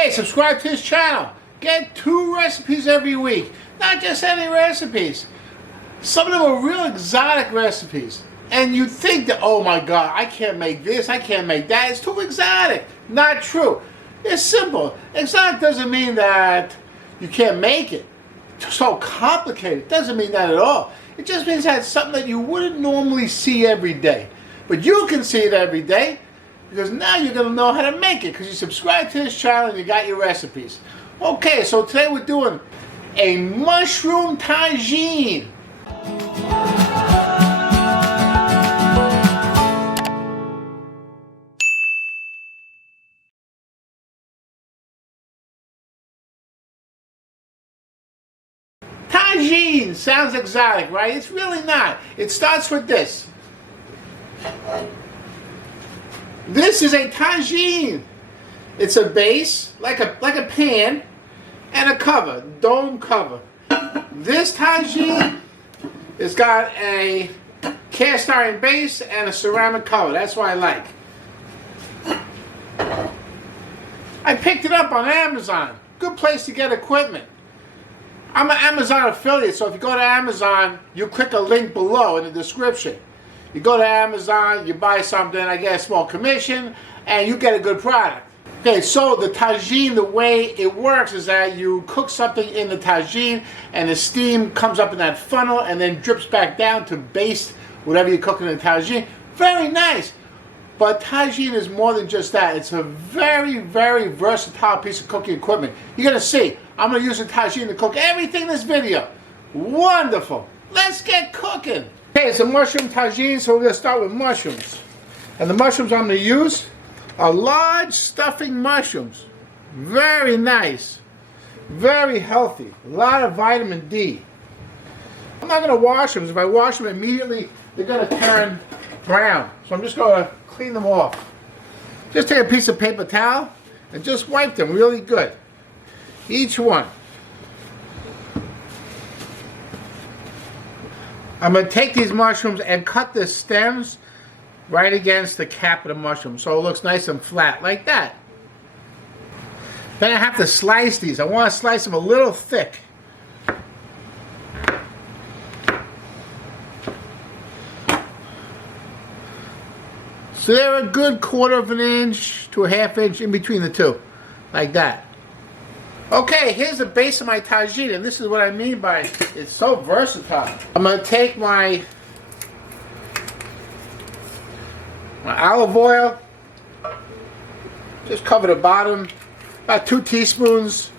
Hey, subscribe to his channel. Get 2 recipes every week. Not just any recipes. Some of them are real exotic recipes. And you think that, oh my God, I can't make this, I can't make that. It's too exotic. Not true. It's simple. Exotic doesn't mean that you can't make it. It's so complicated. Doesn't mean that at all. It just means that it's something that you wouldn't normally see every day. But you can see it every day. Because now you're going to know how to make it because you subscribe to this channel and you got your recipes. Okay, so today we're doing a mushroom tagine. Tagine sounds exotic, right? It's really not. It starts with this. This is a tagine. It's a base, like a pan, and a cover, dome cover. This tagine has got a cast iron base and a ceramic cover. That's what I like. I picked it up on Amazon. Good place to get equipment. I'm an Amazon affiliate, so if you go to Amazon, you click a link below in the description. You go to Amazon, you buy something, I get a small commission, and you get a good product. Okay, so the tagine, the way it works is that you cook something in the tagine, and the steam comes up in that funnel and then drips back down to baste whatever you're cooking in the tagine. Very nice. But tagine is more than just that. It's a very, very versatile piece of cooking equipment. You're going to see, I'm going to use the tagine to cook everything in this video. Wonderful. Let's get cooking. Okay, it's a mushroom tagine, so we're going to start with mushrooms. And the mushrooms I'm going to use are large stuffing mushrooms. Very nice. Very healthy. A lot of vitamin D. I'm not going to wash them. If I wash them immediately, they're going to turn brown. So I'm just going to clean them off. Just take a piece of paper towel and just wipe them really good. Each one. I'm going to take these mushrooms and cut the stems right against the cap of the mushroom so it looks nice and flat, like that. Then I have to slice these. I want to slice them a little thick. So they're a good 1/4 of an inch to a 1/2 inch in between the two, like that. Okay, here's the base of my tagine, and this is what I mean by it's so versatile. I'm going to take my olive oil, just cover the bottom, about 2 teaspoons,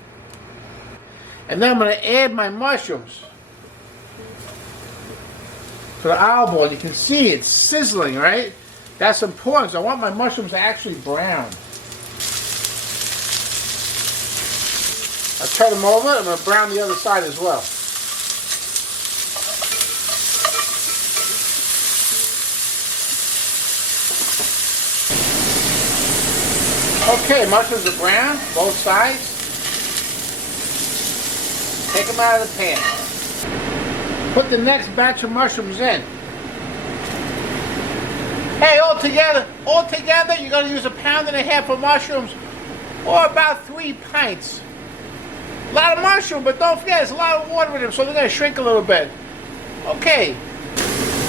and then I'm going to add my mushrooms to the olive oil. You can see it's sizzling, right? That's important, so I want my mushrooms to actually brown. I'll turn them over. I'm going to brown the other side as well. Okay, mushrooms are brown, both sides. Take them out of the pan. Put the next batch of mushrooms in. Hey, all together, you're going to use 1.5 pounds of mushrooms, or about 3 pints. A lot of mushroom, but don't forget, there's a lot of water in them, so they're going to shrink a little bit. Okay.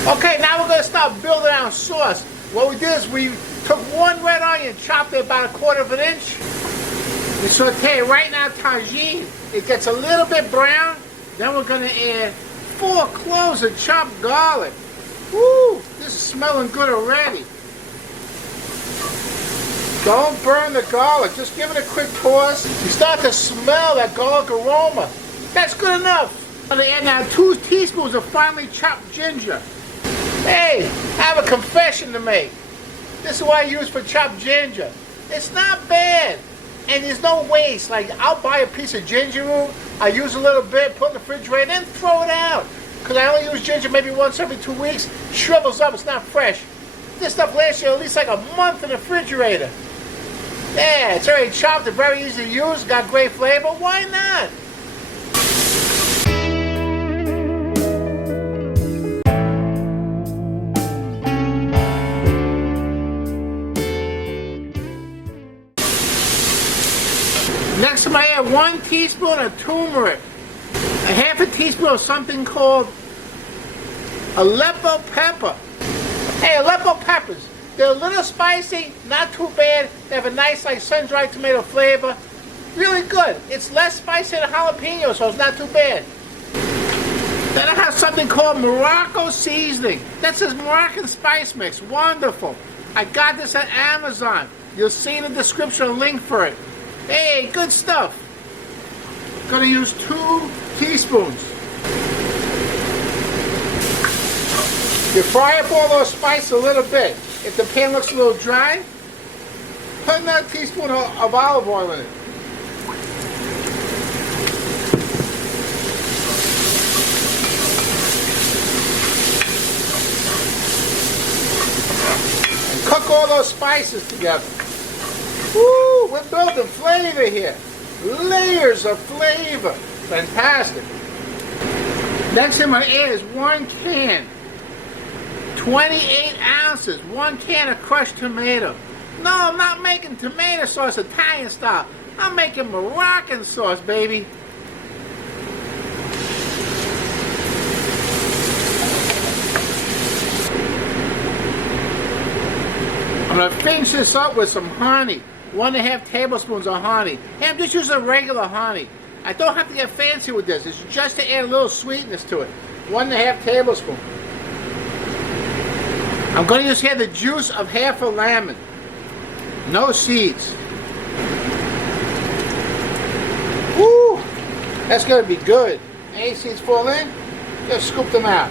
Okay, now we're going to start building our sauce. What we did is we took 1 red onion, chopped it about 1/4 of an inch. We saute it right now, tagine. It gets a little bit brown. Then we're going to add 4 cloves of chopped garlic. Woo! This is smelling good already. Don't burn the garlic. Just give it a quick toss. You start to smell that garlic aroma. That's good enough. I'm going to add now 2 teaspoons of finely chopped ginger. Hey, I have a confession to make. This is what I use for chopped ginger. It's not bad. And there's no waste. Like, I'll buy a piece of ginger root, I use a little bit, put in the refrigerator, then throw it out. Because I only use ginger maybe once every 2 weeks. Shrivels up, it's not fresh. This stuff lasts you at least like a month in the refrigerator. Yeah, it's already chopped, it's very easy to use, got great flavor. Why not? Next time I add 1 teaspoon of turmeric, a half a teaspoon of something called Aleppo pepper. Hey, Aleppo peppers, they're a little spicy, not too bad. They have a nice like sun-dried tomato flavor. Really good. It's less spicy than jalapeno, so it's not too bad. Then I have something called Morocco seasoning. That says Moroccan spice mix. Wonderful. I got this at Amazon. You'll see in the description a link for it. Hey, good stuff. I'm gonna use 2 teaspoons. You fry up all those spices a little bit. If the pan looks a little dry, put another teaspoon of olive oil in it. And cook all those spices together. Woo, we're building flavor here. Layers of flavor. Fantastic. Next thing I'm going to add is 1 can. 28 ounces. 1 can of crushed tomato. No, I'm not making tomato sauce Italian style. I'm making Moroccan sauce, baby. I'm going to finish this up with some honey. 1½ tablespoons of honey. Hey, I'm just using regular honey. I don't have to get fancy with this. It's just to add a little sweetness to it. 1½ tablespoon. I'm going to use here the juice of half a lemon. No seeds. Woo! That's going to be good. Any seeds fall in, just scoop them out.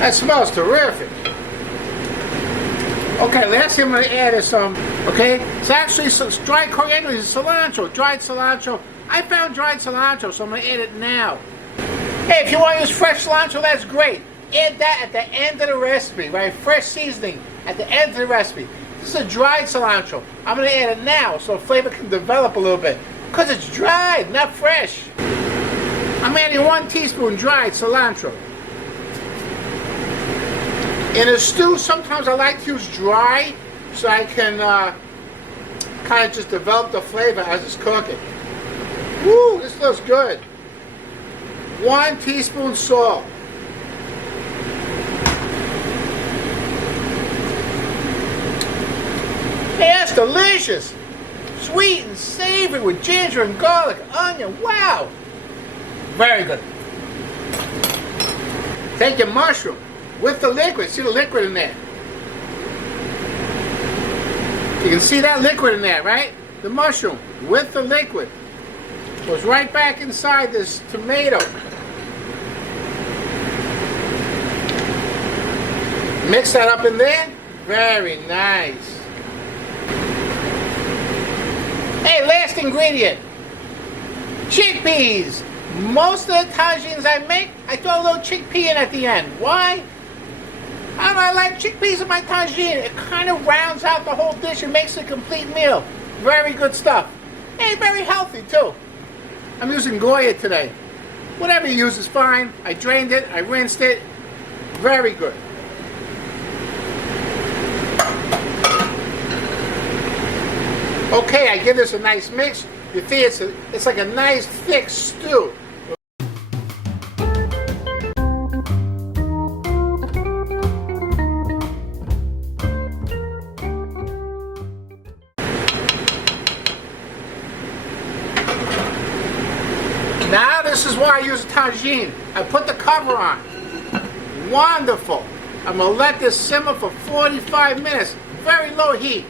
That smells terrific. Okay, last thing I'm going to add is some, okay, it's actually some dried coriander, cilantro, dried cilantro. I found dried cilantro, so I'm going to add it now. Hey, if you want to use fresh cilantro, that's great. Add that at the end of the recipe, right? Fresh seasoning at the end of the recipe. This is a dried cilantro. I'm going to add it now so the flavor can develop a little bit. Because it's dried, not fresh. I'm adding 1 teaspoon dried cilantro. In a stew, sometimes I like to use dry so I can kind of just develop the flavor as it's cooking. Woo, this looks good. 1 teaspoon salt. Hey, that's delicious. Sweet and savory with ginger and garlic, onion. Wow. Very good. Take your mushroom with the liquid. See the liquid in there? You can see that liquid in there, right? The mushroom with the liquid goes right back inside this tomato. Mix that up in there. Very nice. Hey, last ingredient. Chickpeas. Most of the tagines I make, I throw a little chickpea in at the end. Why? I don't know, I like chickpeas in my tagine. It kind of rounds out the whole dish and makes a complete meal. Very good stuff. Hey, very healthy too. I'm using Goya today. Whatever you use is fine. I drained it, I rinsed it. Very good. Okay, I give this a nice mix. You see, it's like a nice thick stew. Now this is why I use a tagine. I put the cover on. Wonderful. I'm going to let this simmer for 45 minutes. Very low heat.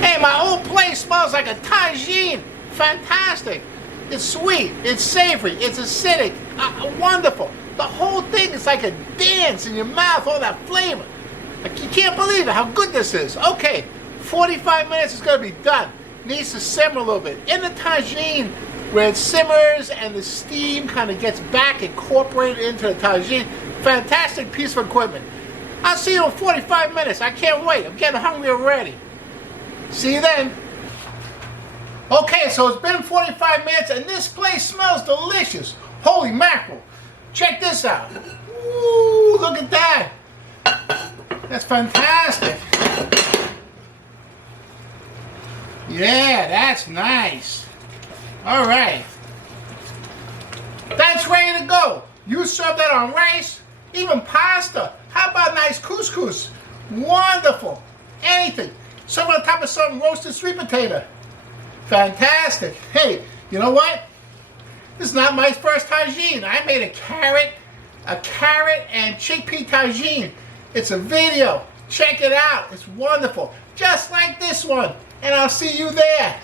Hey, my whole place smells like a tagine. Fantastic. It's sweet. It's savory. It's acidic. Wonderful. The whole thing is like a dance in your mouth. All that flavor. You can't believe it, how good this is. Okay, 45 minutes is going to be done. Needs to simmer a little bit. In the tagine, where it simmers and the steam kind of gets back incorporated into the tagine, fantastic piece of equipment. I'll see you in 45 minutes. I can't wait. I'm getting hungry already. See you then. Okay, so it's been 45 minutes and this place smells delicious. Holy mackerel. Check this out. Ooh, look at that. That's fantastic. Yeah, that's nice. All right. That's ready to go. You serve that on rice, even pasta. How about nice couscous? Wonderful. Anything. Serve on top of some roasted sweet potato. Fantastic. Hey, you know what? This is not my first tagine. I made a carrot and chickpea tagine. It's a video. Check it out. It's wonderful. Just like this one. And I'll see you there.